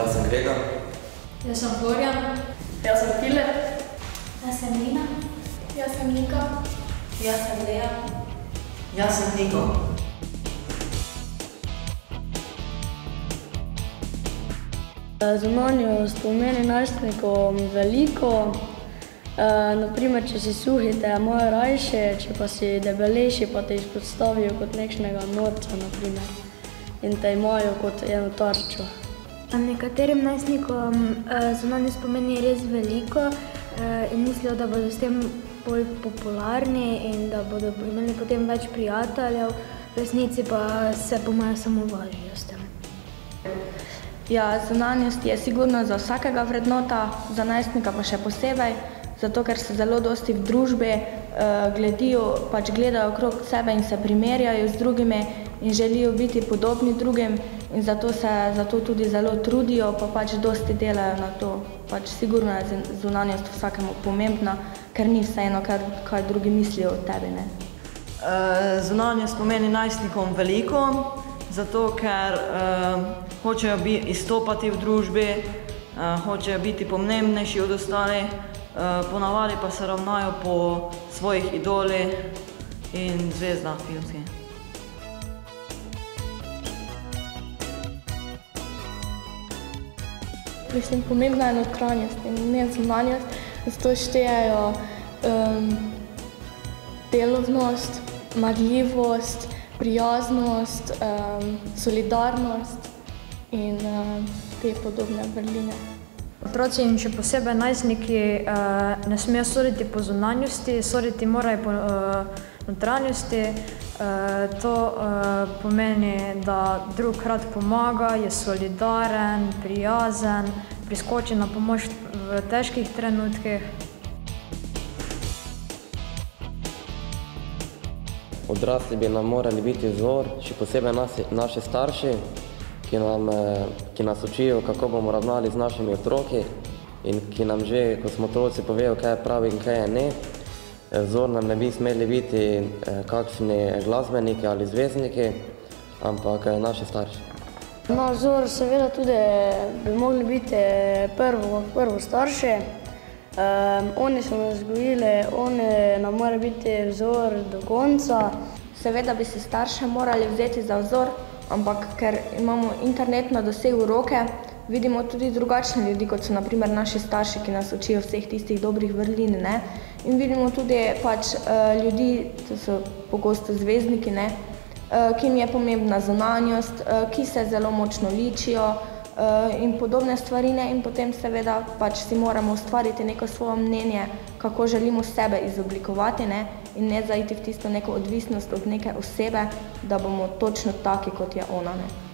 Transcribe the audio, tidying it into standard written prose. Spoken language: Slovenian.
Jaz sem Grega. Jaz sem Florjan. Jaz sem File. Jaz sem Nina. Jaz sem Nika. Jaz sem Lea. Jaz sem Niko. Zunanjost pomeni najstnikom veliko. Naprimer, če si suhi, te imajo rajši, če pa si debelejši, pa te izpostavijo kot nekšnega norca, naprimer. In te imajo kot eno tarčo. Nekaterim najstnikom zunanjost pomeni res veliko in mislijo, da bodo s tem bolj popularni in da bodo imeli potem več prijateljev, v resnici pa se po mojem samo važijo s tem. Ja, zunanjost je sigurno za vsakega vrednota, za najstnika pa še posebej, zato ker se zelo dosti v družbi gledajo okrog sebe in se primerjajo z drugimi in želijo biti podobni drugim in zato tudi zelo trudijo, pa pač dosti delajo na to. Pač sigurno je zunanjost vsakemu pomembna, ker ni vseeno, kaj drugi mislijo o tebi, ne. Zunanjost pomeni najstnikom veliko, zato ker hočejo izstopati v družbi, hočejo biti pomembnejši od ostalih, ponavadi pa se ravnajo po svojih idolih in zvezdah filmskih. Mislim, pomembna je notranjost in ne zunanjost, zato štejejo delovnost, marljivost, prijaznost, solidarnost in te podobne vrline. Otroci in še posebej najstniki ne smejo soditi po zunanjosti, soditi morajo po notranjosti. To pomeni, da drug rad pomaga, je solidaren, prijazen, priskoči na pomoč v težkih trenutkih. Odrasli bi nam morali biti vzor, še posebej naši starši, ki nas učijo, kako bomo ravnali z našimi otroki in ki nam že, ko smo otroci, povejo, kaj je pravi in kaj je ne. Vzor nam ne bi smeli biti kakšni glasbeniki ali zvezdniki, ampak naši starši. No, vzor seveda tudi bi mogli biti prvo starši. Oni so nas vzgojili, oni nam morajo biti vzor do konca. Seveda bi si starše morali vzeti za vzor, ampak ker imamo internet na dosegu roke, vidimo tudi drugačne ljudi, kot so na primer naši starši, ki nas učijo vseh tistih dobrih vrlin, ne. In vidimo tudi pač ljudi, to so pogosto zvezdniki, ne, ki jim je pomembna zunanjost, ki se zelo močno ličijo in podobne stvari, ne. In potem seveda pač si moramo ustvariti neko svoje mnenje, kako želimo sebe izoblikovati, ne, in ne zaiti v tisto neko odvisnost od neke osebe, da bomo točno taki, kot je ona, ne.